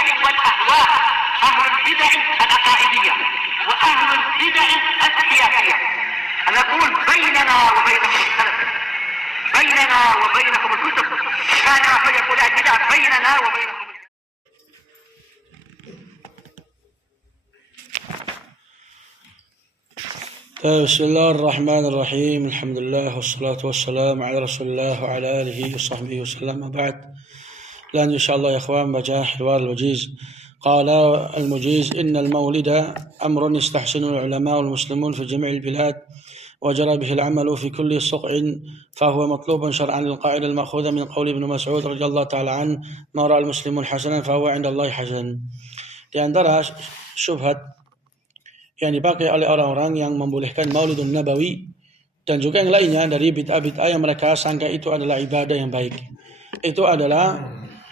البدع والأهواء، أهل البدع العقائدية وأهل البدع السياسية. نقول بيننا وبينكم السلف، بيننا وبينكم الكتب، كان فيقول البدع بيننا وبينكم. بسم الله الرحمن الرحيم. الحمد لله والصلاة والسلام على رسول الله وعلى آله وصحبه وسلم. بعد الآن إن شاء الله يا إخوان بجاه حوار الوجيز. قال المجيز: إن المولد أمر يستحسنه العلماء والمسلمون في جميع البلاد وجرى به العمل في كل صقع، فهو مطلوب شرعا للقاعدة المأخوذة من قول ابن مسعود رضي الله تعالى عنه: ما رأى المسلمون حسنا فهو عند الله حسن. Di antara syubhat yang dipakai oleh orang-orang yang membolehkan Maulidun Nabawi dan juga yang lainnya dari bid'ah-bid'ah yang mereka sangka itu adalah ibadah yang baik, itu adalah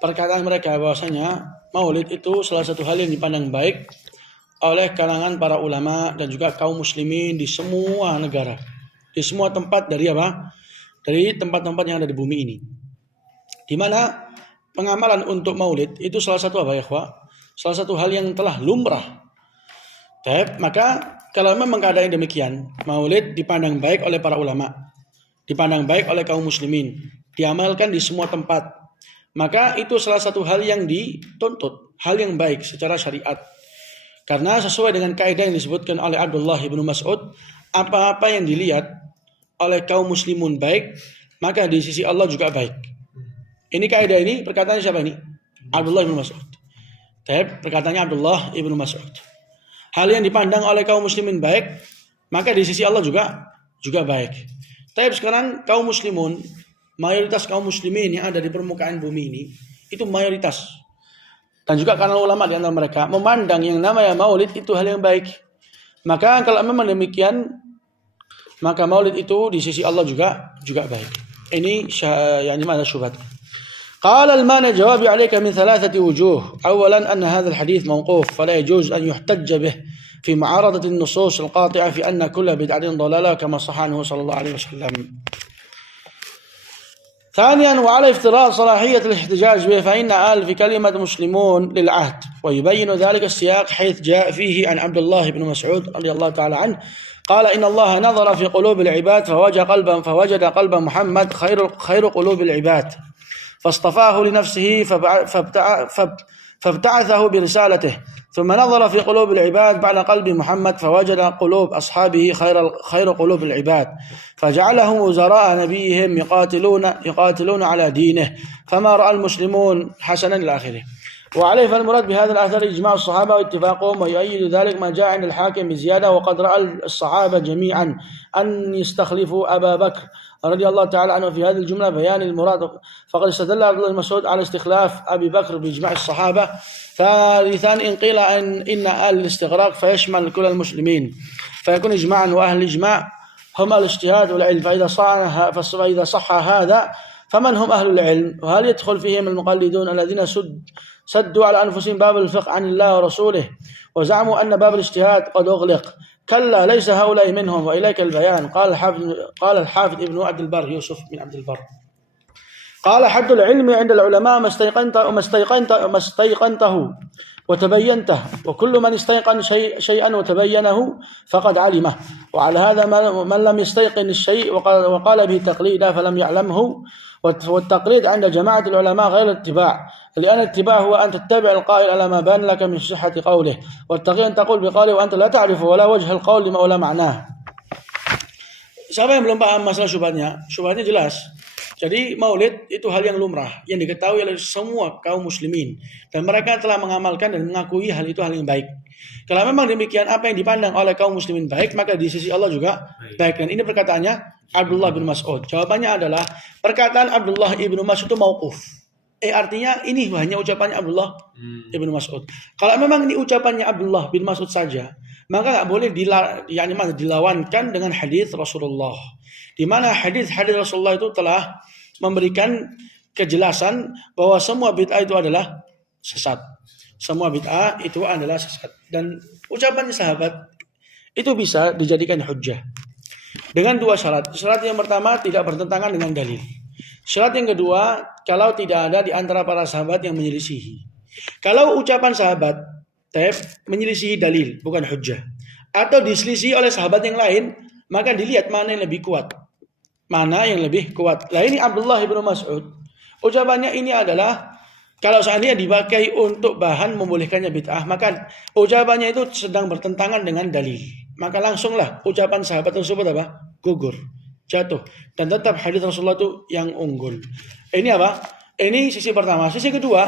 perkataan mereka bahwasanya Maulid itu salah satu hal yang dipandang baik oleh kalangan para ulama dan juga kaum muslimin di semua negara, di semua tempat dari tempat-tempat yang ada di bumi ini, di mana pengamalan untuk Maulid itu salah satu salah satu hal yang telah lumrah. Maka kalau memang keadaan demikian, Maulid dipandang baik oleh para ulama, dipandang baik oleh kaum muslimin, diamalkan di semua tempat, maka itu salah satu hal yang dituntut, hal yang baik secara syariat. Karena sesuai dengan kaidah yang disebutkan oleh Abdullah ibnu Mas'ud, apa-apa yang dilihat oleh kaum muslimun baik, maka di sisi Allah juga baik. Ini kaidah ini, perkataannya siapa ini? Abdullah ibnu Mas'ud. Perkataannya Abdullah ibnu Mas'ud. Hal yang dipandang oleh kaum muslimin baik, maka di sisi Allah juga baik. Tapi sekarang kaum muslimun, mayoritas kaum muslimin yang ada di permukaan bumi ini, itu mayoritas. Dan juga karena ulama di antara mereka memandang yang namanya Maulid itu hal yang baik. Maka kalau memang demikian, maka Maulid itu di sisi Allah juga baik. Ini yani mana syubhat. قال المانع جوابي عليك من 3 وجوه. أولا أن هذا الحديث موقوف فلا يجوز أن يحتج به في معارضة النصوص القاطعة في أن كل بدعة ضلالة كما صح عنه صلى الله عليه وسلم. ثانيا وعلى افتراض صلاحية الاحتجاج به فإن آل في كلمة مسلمون للعهد، ويبين ذلك السياق حيث جاء فيه عن عبد الله بن مسعود رضي الله تعالى عنه قال إن الله نظر في قلوب العباد فوجد قلب محمد خير قلوب العباد فاصطفاه لنفسه فابتعثه برسالته، ثم نظر في قلوب العباد بعد قلب محمد فوجد قلوب أصحابه خير قلوب العباد فجعلهم وزراء نبيهم يقاتلون على دينه فما رأى المسلمون حسنا إلى آخره. وعليه فالمراد بهذا الأثر إجماع الصحابة واتفاقهم، ويؤيد ذلك ما جاء عند الحاكم بزيادة: وقد رأى الصحابة جميعا أن يستخلفوا أبا بكر رضي الله تعالى عنه في هذه الجملة بيان المراد، فقد استدل عبد الله مسعود على استخلاف أبي بكر بإجماع الصحابة. ثالثا إن قيل إن أهل الاستغراق فيشمل كل المسلمين فيكون إجماعا، وأهل الإجماع هم الاجتهاد والعلم، فإذا صح هذا فمن هم أهل العلم؟ وهل يدخل فيهم المقلدون الذين سدوا على أنفسهم باب الفقه عن الله ورسوله وزعموا أن باب الاجتهاد قد أغلق؟ كلا ليس هؤلاء منهم، وإليك البيان. قال الحافظ ابن عبد البر، يوسف بن عبد البر، قال: حد العلم عند العلماء ما استيقنته وتبينته، وكل من استيقن شيئا وتبينه فقد علمه، وعلى هذا من لم يستيقن الشيء وقال به تقليدا فلم يعلمه. والتقليد عند جماعة العلماء غير الاتباع، لأن الاتباع هو أن تتبع القائل على ما بان لك من صحة قوله، والتقليد أن تقول بقوله وأنت لا تعرف ولا وجه القول ولا معناه. Siapa yang belum paham masalah syubhatnya? Syubhatnya jelas. Jadi Maulid itu hal yang lumrah, yang diketahui oleh semua kaum muslimin, dan mereka telah mengamalkan dan mengakui hal itu hal yang baik. Kalau memang demikian, apa yang dipandang oleh kaum muslimin baik, maka di sisi Allah juga baik. Dan ini perkataannya Abdullah bin Mas'ud. Jawabannya adalah perkataan Abdullah ibnu Mas'ud itu mauquf. Artinya ini hanya ucapannya Abdullah ibnu Mas'ud. Kalau memang ini ucapannya Abdullah bin Mas'ud saja, maka nggak boleh dilawankan dengan hadis Rasulullah. Di mana hadis-hadis Rasulullah itu telah memberikan kejelasan bahwa semua bid'ah itu adalah sesat. Semua bid'ah itu adalah sesat. Dan ucapannya sahabat itu bisa dijadikan hujjah dengan 2 syarat. Syarat yang pertama tidak bertentangan dengan dalil. Syarat yang kedua, kalau tidak ada di antara para sahabat yang menyelisihi. Kalau ucapan sahabat menyelisihi dalil, bukan hujjah, atau diselisihi oleh sahabat yang lain, maka dilihat mana yang lebih kuat. Mana yang lebih kuat. Lah ini Abdullah bin Mas'ud, ucapannya ini adalah kalau seandainya dipakai untuk bahan membolehkannya bid'ah, maka ucapannya itu sedang bertentangan dengan dalil. Maka langsunglah ucapan sahabat tersebut apa? Gugur, jatuh, dan tetap hadis Rasulullah itu yang unggul. Ini apa? Ini sisi pertama. Sisi kedua,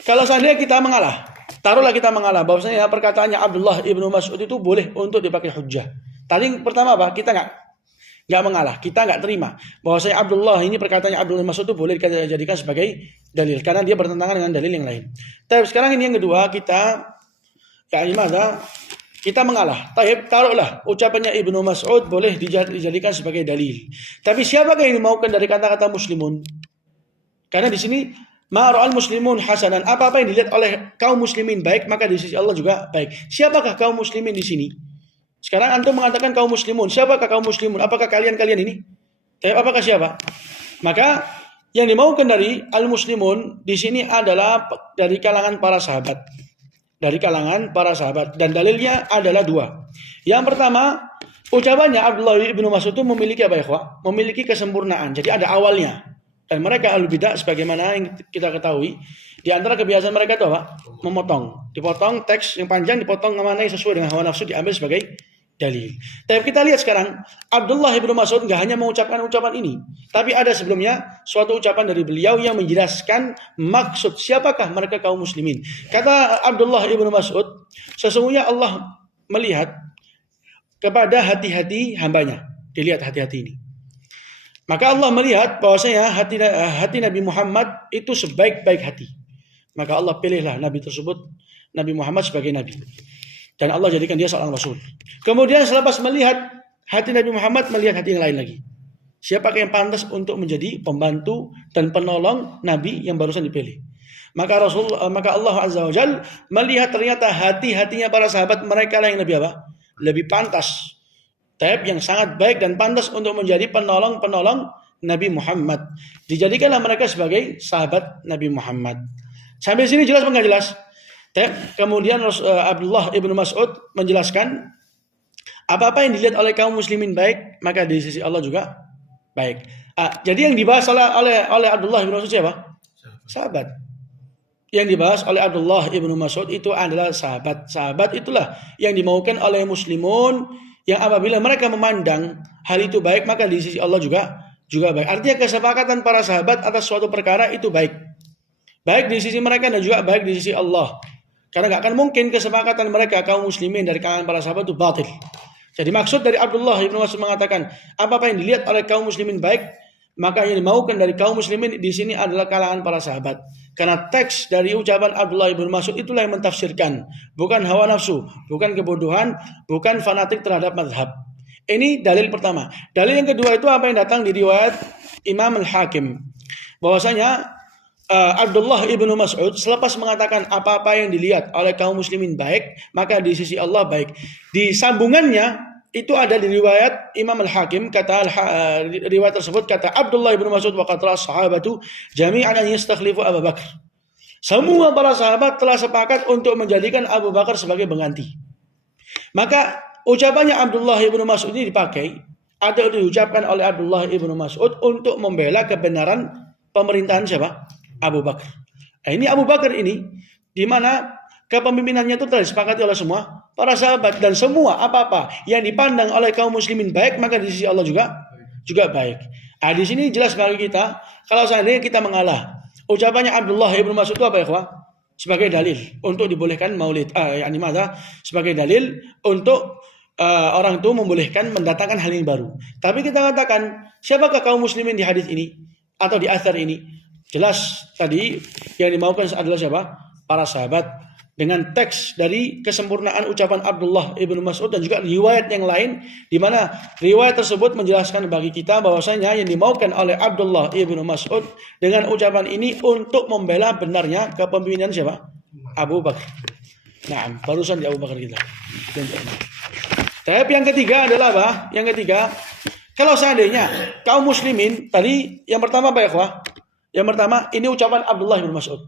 kalau seandainya kita mengalah, taruhlah kita mengalah, bahwasanya perkataannya Abdullah ibnu Mas'ud itu boleh untuk dipakai hujjah. Tadi pertama apa? Kita nggak mengalah, kita nggak terima bahwasanya Abdullah ini perkataannya Abdullah Mas'ud itu boleh dijadikan sebagai dalil karena dia bertentangan dengan dalil yang lain. Tapi sekarang ini yang kedua, kita mengalah. Taruhlah ucapannya Ibnu Mas'ud boleh dijadikan sebagai dalil. Tapi siapakah yang dimaukan dari kata-kata muslimun? Karena di sini ma'ra'al muslimun hasanan, apa-apa yang dilihat oleh kaum muslimin baik, maka di sisi Allah juga baik. Siapakah kaum muslimin di sini? Sekarang antum mengatakan kaum muslimun. Siapakah kaum muslimun? Apakah kalian ini? Apakah siapa? Maka yang dimaukan dari al-muslimun di sini adalah dari kalangan para sahabat. Dari kalangan para sahabat. Dan dalilnya adalah dua. Yang pertama, ucapannya Abdullah bin Mas'ud itu memiliki apa ya, ikhwah? Memiliki kesempurnaan. Jadi ada awalnya. Dan mereka ahlul bidah sebagaimana yang kita ketahui, di antara kebiasaan mereka itu apa? Memotong. Dipotong teks yang panjang, dipotong mana yang sesuai dengan hawa nafsu, diambil sebagai dalil. Tapi kita lihat sekarang, Abdullah bin Mas'ud nggak hanya mengucapkan ucapan ini, tapi ada sebelumnya suatu ucapan dari beliau yang menjelaskan maksud siapakah mereka kaum muslimin. Kata Abdullah bin Mas'ud, sesungguhnya Allah melihat kepada hati-hati hambanya. Dilihat hati-hati ini. Maka Allah melihat bahwasanya hati Nabi Muhammad itu sebaik-baik hati. Maka Allah pilihlah Nabi tersebut, Nabi Muhammad sebagai Nabi. Dan Allah jadikan dia seorang Rasul. Kemudian selepas melihat hati Nabi Muhammad, melihat hati yang lain lagi. Siapakah yang pantas untuk menjadi pembantu dan penolong Nabi yang barusan dipilih? Maka Allah Azza wa Jalla melihat ternyata hati-hatinya para sahabat mereka lah yang lebih apa? Lebih pantas. Yang sangat baik dan pantas untuk menjadi penolong-penolong Nabi Muhammad. Dijadikanlah mereka sebagai sahabat Nabi Muhammad. Sampai sini jelas apa enggak jelas? Kemudian Abdullah ibnu Mas'ud menjelaskan apa-apa yang dilihat oleh kaum muslimin baik, maka di sisi Allah juga baik. Jadi yang dibahas oleh Abdullah ibnu Mas'ud siapa? Sahabat. Yang dibahas oleh Abdullah ibnu Mas'ud itu adalah sahabat. Sahabat itulah yang dimaukan oleh muslimun, yang apabila mereka memandang hal itu baik, maka di sisi Allah juga baik. Artinya kesepakatan para sahabat atas suatu perkara itu baik. Baik di sisi mereka dan juga baik di sisi Allah. Karena gak akan mungkin kesepakatan mereka kaum muslimin dari kalangan para sahabat itu batil. Jadi maksud dari Abdullah bin Mas'ud mengatakan apa yang dilihat oleh kaum muslimin baik, maka yang dimaukan dari kaum muslimin di sini adalah kalangan para sahabat. Karena teks dari ucapan Abdullah bin Mas'ud itulah yang mentafsirkan, bukan hawa nafsu, bukan kebodohan, bukan fanatik terhadap mazhab. Ini dalil pertama. Dalil yang kedua itu apa yang datang di riwayat Imam Al-Hakim, bahwasanya Abdullah ibnu Mas'ud selepas mengatakan apa-apa yang dilihat oleh kaum muslimin baik, maka di sisi Allah baik. Di sambungannya itu ada di riwayat Imam Al-Hakim, kata riwayat tersebut kata Abdullah ibnu Mas'ud wa qatra sahabatu jami'an an yastakhlifu Abu Bakar. Semua para sahabat telah sepakat untuk menjadikan Abu Bakar sebagai pengganti. Maka ucapannya Abdullah ibnu Mas'ud ini dipakai atau diucapkan oleh Abdullah ibnu Mas'ud untuk membela kebenaran pemerintahan siapa? Abu Bakar. Ini Abu Bakar ini di mana kepemimpinannya itu telah disepakati oleh semua para sahabat, dan semua apa-apa yang dipandang oleh kaum muslimin baik, maka di sisi Allah juga baik. Di sini jelas bagi kita, kalau seandainya kita mengalah, ucapannya Abdullah ibnu Mas'ud itu apa ya, kawan? Sebagai dalil untuk dibolehkan maulid. Sebagai dalil untuk orang itu membolehkan mendatangkan hal yang baru. Tapi kita katakan, siapakah kaum muslimin di hadis ini atau di athar ini? Jelas tadi yang dimaukan adalah siapa? Para sahabat. Dengan teks dari kesempurnaan ucapan Abdullah ibnu Mas'ud dan juga riwayat yang lain, di mana riwayat tersebut menjelaskan bagi kita bahwasanya yang dimaukan oleh Abdullah ibnu Mas'ud dengan ucapan ini untuk membela benarnya kepemimpinan siapa? Abu Bakar. Nah, barusan di Abu Bakar kita. Tapi yang ketiga adalah apa? Yang ketiga, kalau seandainya kaum muslimin tadi yang pertama apa ya, kawan? Yang pertama, ini ucapan Abdullah bin Mas'ud.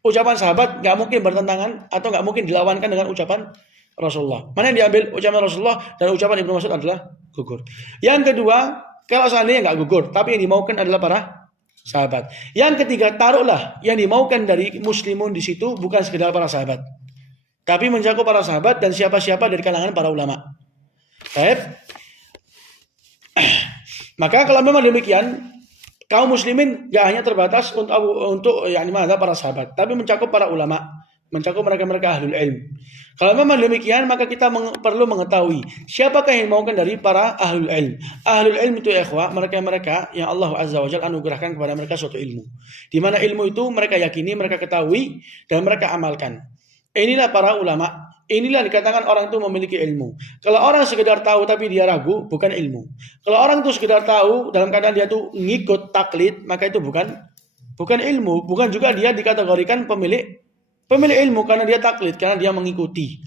Ucapan sahabat nggak mungkin bertentangan atau nggak mungkin dilawankan dengan ucapan Rasulullah. Mana yang diambil? Ucapan Rasulullah dan ucapan Ibnu Mas'ud adalah gugur. Yang kedua, kalau seandainya nggak gugur, tapi yang dimaukan adalah para sahabat. Yang ketiga, taruhlah yang dimaukan dari muslimun di situ bukan sekedar para sahabat, tapi mencakup para sahabat dan siapa-siapa dari kalangan para ulama. Baik. Maka kalau memang demikian, kaum muslimin gak hanya terbatas untuk para sahabat, tapi mencakup para ulama, mencakup mereka-mereka ahlul ilm. Kalau memang demikian, maka kita perlu mengetahui siapakah yang dimaukan dari para ahlul ilm. Ahlul ilm itu mereka-mereka yang Allah Azza wa Jalla anugerahkan kepada mereka suatu ilmu, di mana ilmu itu mereka yakini, mereka ketahui dan mereka amalkan. Inilah para ulama. Inilah dikatakan orang itu memiliki ilmu. Kalau orang sekedar tahu tapi dia ragu, bukan ilmu. Kalau orang itu sekedar tahu dalam keadaan dia tuh ngikut taklid, maka itu bukan ilmu. Bukan juga dia dikategorikan pemilik ilmu karena dia taklid, karena dia mengikuti.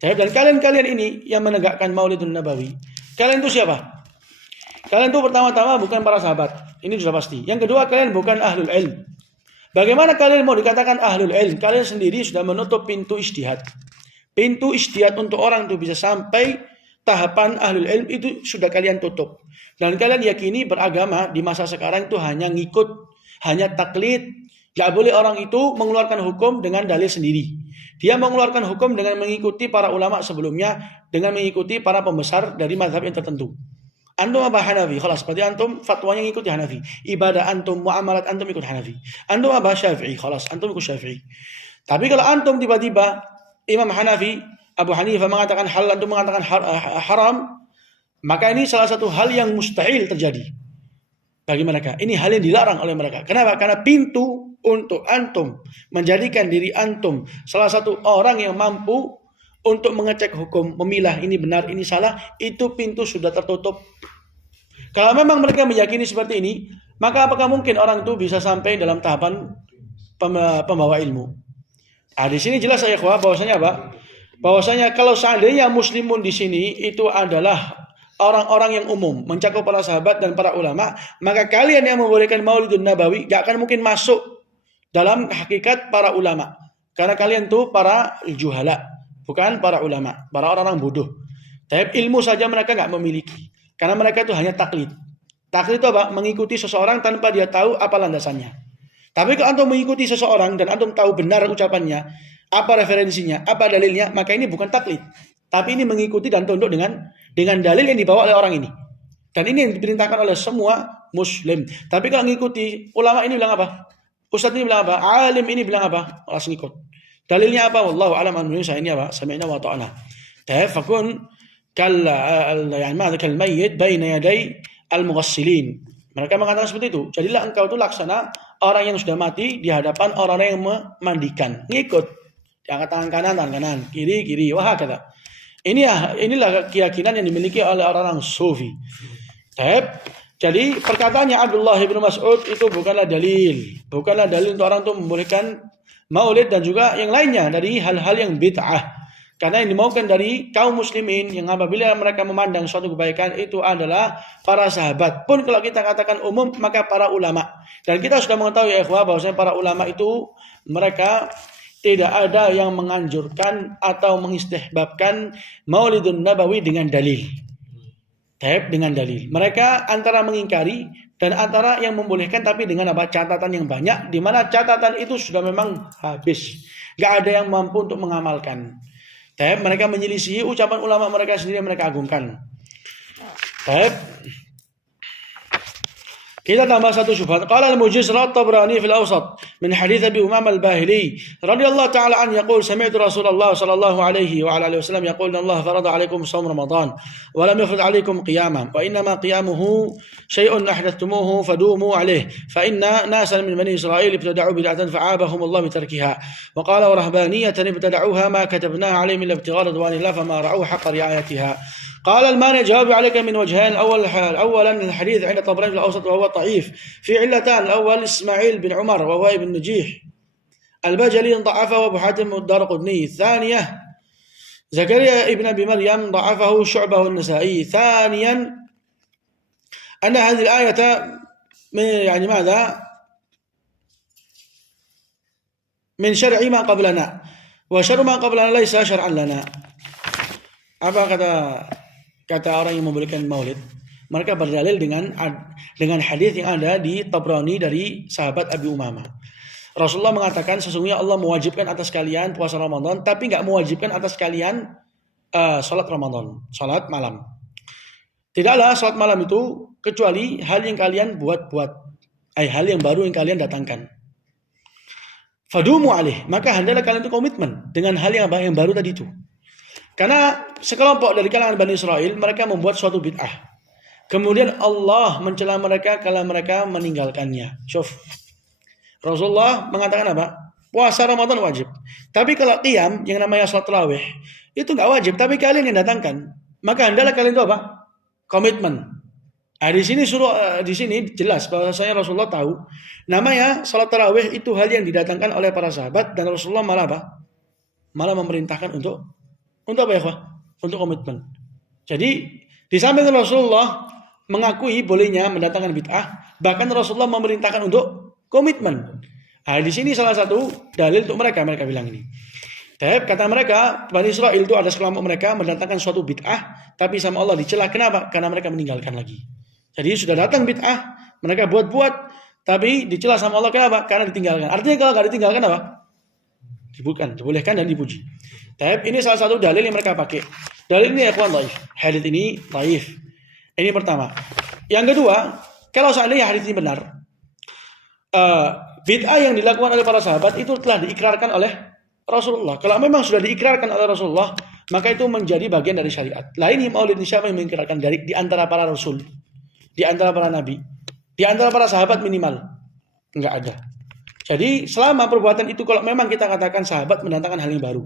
Dan kalian ini yang menegakkan Maulidun Nabawi, kalian itu siapa? Kalian itu pertama-tama bukan para sahabat. Ini sudah pasti. Yang kedua, kalian bukan ahlul ilm. Bagaimana kalian mau dikatakan ahlul ilm? Kalian sendiri sudah menutup pintu ijtihad. Pintu ijtihad untuk orang itu bisa sampai tahapan ahlul ilm itu sudah kalian tutup. Dan kalian yakini beragama di masa sekarang itu hanya ngikut, hanya taklid. Gak boleh orang itu mengeluarkan hukum dengan dalil sendiri. Dia mengeluarkan hukum dengan mengikuti para ulama sebelumnya, dengan mengikuti para pembesar dari mazhab yang tertentu. Antum apa Hanafi? Khalas, berarti antum fatwanya ngikuti Hanafi. Ibadah antum, muamalat antum ikut Hanafi. Antum apa Syafi'i? Khalas, antum ikut Syafi'i. Tapi kalau antum tiba-tiba Imam Hanafi, Abu Hanifah mengatakan halal, antum mengatakan haram, maka ini salah satu hal yang mustahil terjadi bagi mereka. Ini hal yang dilarang oleh mereka. Kenapa? Karena pintu untuk antum menjadikan diri antum salah satu orang yang mampu untuk mengecek hukum, memilah ini benar, ini salah, itu pintu sudah tertutup. Kalau memang mereka meyakini seperti ini, maka apakah mungkin orang itu bisa sampai dalam tahapan pembawa ilmu? Di sini jelas ya ikhwah, bahwasanya apa? Bahwasanya kalau seandainya muslimun di sini itu adalah orang-orang yang umum, mencakup para sahabat dan para ulama, maka kalian yang membolehkan Maulidun Nabawi gak akan mungkin masuk dalam hakikat para ulama. Karena kalian tuh para juhala, bukan para ulama, para orang-orang bodoh. Tapi ilmu saja mereka gak memiliki. Karena mereka itu hanya taklid. Taklid itu apa? Mengikuti seseorang tanpa dia tahu apa landasannya. Tapi kalau antum mengikuti seseorang dan antum tahu benar ucapannya, apa referensinya, apa dalilnya, maka ini bukan taklid. Tapi ini mengikuti dan tunduk dengan dalil yang dibawa oleh orang ini. Dan ini yang diperintahkan oleh semua muslim. Tapi kalau mengikuti, ulama ini bilang apa? Ustadz ini bilang apa? Alim ini bilang apa? Langsung ikut. Dalilnya apa? Wallahu a'lam an-nusa ini apa? Sami'na wa ta'ana. Fakun kal-mayyit baina yaday al-mughassilin. Mereka mengatakan seperti itu. Jadilah engkau itu laksana orang yang sudah mati di hadapan orang yang memandikan. Ngikut. Diangkat tangan kanan, kiri, wah kata. Inilah keyakinan yang dimiliki oleh orang-orang sufi. Jadi perkataannya Abdullah bin Mas'ud itu bukanlah dalil. Bukanlah dalil untuk orang itu membolehkan maulid dan juga yang lainnya dari hal-hal yang bid'ah. Karena yang dimaukan dari kaum muslimin yang apabila mereka memandang suatu kebaikan itu adalah para sahabat. Pun kalau kita katakan umum maka para ulama. Dan kita sudah mengetahui ya ikhwah bahwasanya para ulama itu mereka tidak ada yang menganjurkan atau mengistihbabkan Maulidun Nabawi dengan dalil. Dengan dalil. Mereka antara mengingkari dan antara yang membolehkan tapi dengan apa? Catatan yang banyak, di mana catatan itu sudah memang habis. Gak ada yang mampu untuk mengamalkan. Mereka menyelisihi ucapan ulama mereka sendiri yang mereka agungkan. Kita tambah satu syubhat. Qala al-Mujiz at-Tabrani fil Awsat min hadits Abi Umamah al-Bahili radhiyallahu ta'ala an yaqul sami'tu Rasulullah sallallahu alaihi wa ala alihi wasallam yaqul inna Allah farada 'alaikum shaum Ramadan wa lam yafrid 'alaikum qiyamah wa inma qiyamuhu shay'un ahdathumuhu fadumu 'alaihi fa inna nasan min bani Israil ibtada'u bid'atan fa'abahum Allah bitarkiha wa qala wa rahbaniyatan ibtada'uha ma katabnaha 'alaihim illa ibtigha'a ridwanillah fama ra'u haqqa ri'ayatiha. قال المانع جواب عليك من وجهين. أولا الحديث عند الطبراني في الأوسط وهو ضعيف في علتان. الأول إسماعيل بن عمر وهو ابن نجيح البجلي ضعفه أبو حاتم الدارقطني. الثانية زكريا ابن أبي مريم ضعفه شعبة النسائي. ثانيا أن هذه الآية يعني ماذا min syar'i ma qablana wa syar'u ma qablana laisa syar'an lana. Apa kata orang yang membolehkan maulid? Mereka berdalil dengan hadis yang ada di Tabrani dari sahabat Abi Umamah. Rasulullah mengatakan sesungguhnya Allah mewajibkan atas kalian puasa Ramadan, tapi nggak mewajibkan atas kalian salat Ramadan, salat malam. Tidaklah salat malam itu kecuali hal yang kalian buat-buat, hal yang baru yang kalian datangkan. Fadumu alaih, maka hendaklah kalian itu komitmen dengan hal yang baru tadi itu. Karena sekelompok dari kalangan Bani Israel mereka membuat suatu bid'ah. Kemudian Allah mencela mereka kalau mereka meninggalkannya. Syuf. Rasulullah mengatakan apa? Puasa Ramadan wajib. Tapi kalau qiyam yang namanya salat tarawih itu enggak wajib, tapi kalian yang datangkan. Maka hendaklah kalian itu apa? Komitmen. Di sini jelas bahwasanya Rasulullah tahu namanya salat tarawih itu hal yang didatangkan oleh para sahabat dan Rasulullah malah apa? Malah memerintahkan untuk apa ya, Pak? Untuk komitmen. Jadi di samping Rasulullah mengakui bolehnya mendatangkan bid'ah, bahkan Rasulullah memerintahkan untuk komitmen. Di sini salah satu dalil untuk mereka bilang ini. Tapi kata mereka, Bani Israel itu ada sekelompok mereka mendatangkan suatu bid'ah, tapi sama Allah dicela. Kenapa? Karena mereka meninggalkan lagi. Jadi sudah datang bid'ah, mereka buat-buat, tapi dicela sama Allah. Kenapa? Karena ditinggalkan. Artinya kalau nggak ditinggalkan apa? Dibolehkan dan dipuji. Tapi ini salah satu dalil yang mereka pakai. Dalil ini ikhwan dhaif. Hadits ini dhaif. Ini pertama. Yang kedua, kalau seandainya hadits ini benar, bid'ah yang dilakukan oleh para sahabat itu telah diikrarkan oleh Rasulullah. Kalau memang sudah diikrarkan oleh Rasulullah, maka itu menjadi bagian dari syariat. Lah ini maulid siapa yang mengikrarkan di antara para rasul, di antara para nabi, di antara para sahabat minimal? Enggak ada. Jadi selama perbuatan itu kalau memang kita katakan sahabat mendatangkan hal yang baru.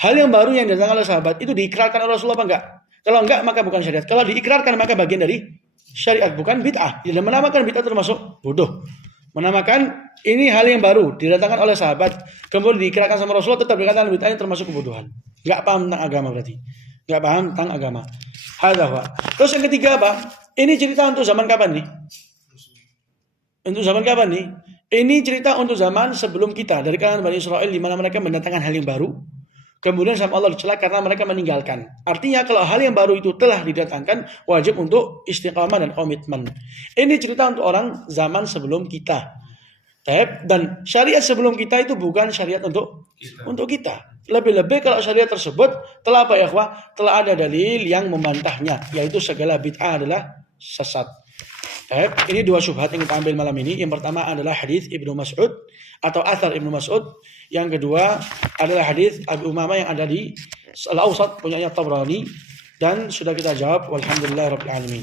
Hal yang baru yang didatangkan oleh sahabat itu diikrarkan oleh Rasulullah apa enggak? Kalau enggak maka bukan syariat. Kalau diikrarkan maka bagian dari syariat, bukan bid'ah. Dan menamakan bid'ah termasuk bodoh. Menamakan ini hal yang baru didatangkan oleh sahabat kemudian diikrarkan sama Rasulullah tetap dikatakan bid'ah, ini termasuk kebodohan. Enggak paham tentang agama berarti. Enggak paham tentang agama. Terus yang ketiga apa? Ini cerita untuk zaman kapan nih? Untuk zaman kapan nih? Ini cerita untuk zaman sebelum kita, dari kalangan Bani Israel di mana mereka mendatangkan hal yang baru. Kemudian sama Allah dicela karena mereka meninggalkan. Artinya kalau hal yang baru itu telah didatangkan, wajib untuk istiqamah dan komitmen. Ini cerita untuk orang zaman sebelum kita. Dan syariat sebelum kita itu bukan syariat untuk kita. Lebih-lebih kalau syariat tersebut telah apa ya, telah ada dalil yang membantahnya, yaitu segala bid'ah adalah sesat. Ini dua syubhat yang kita ambil malam ini. Yang pertama adalah hadis Ibnu Mas'ud atau athar Ibnu Mas'ud. Yang kedua adalah hadis Abi Umamah yang ada di Al-Awsat punyanya Tabrani, dan sudah kita jawab. Walhamdulillahirabbil alamin.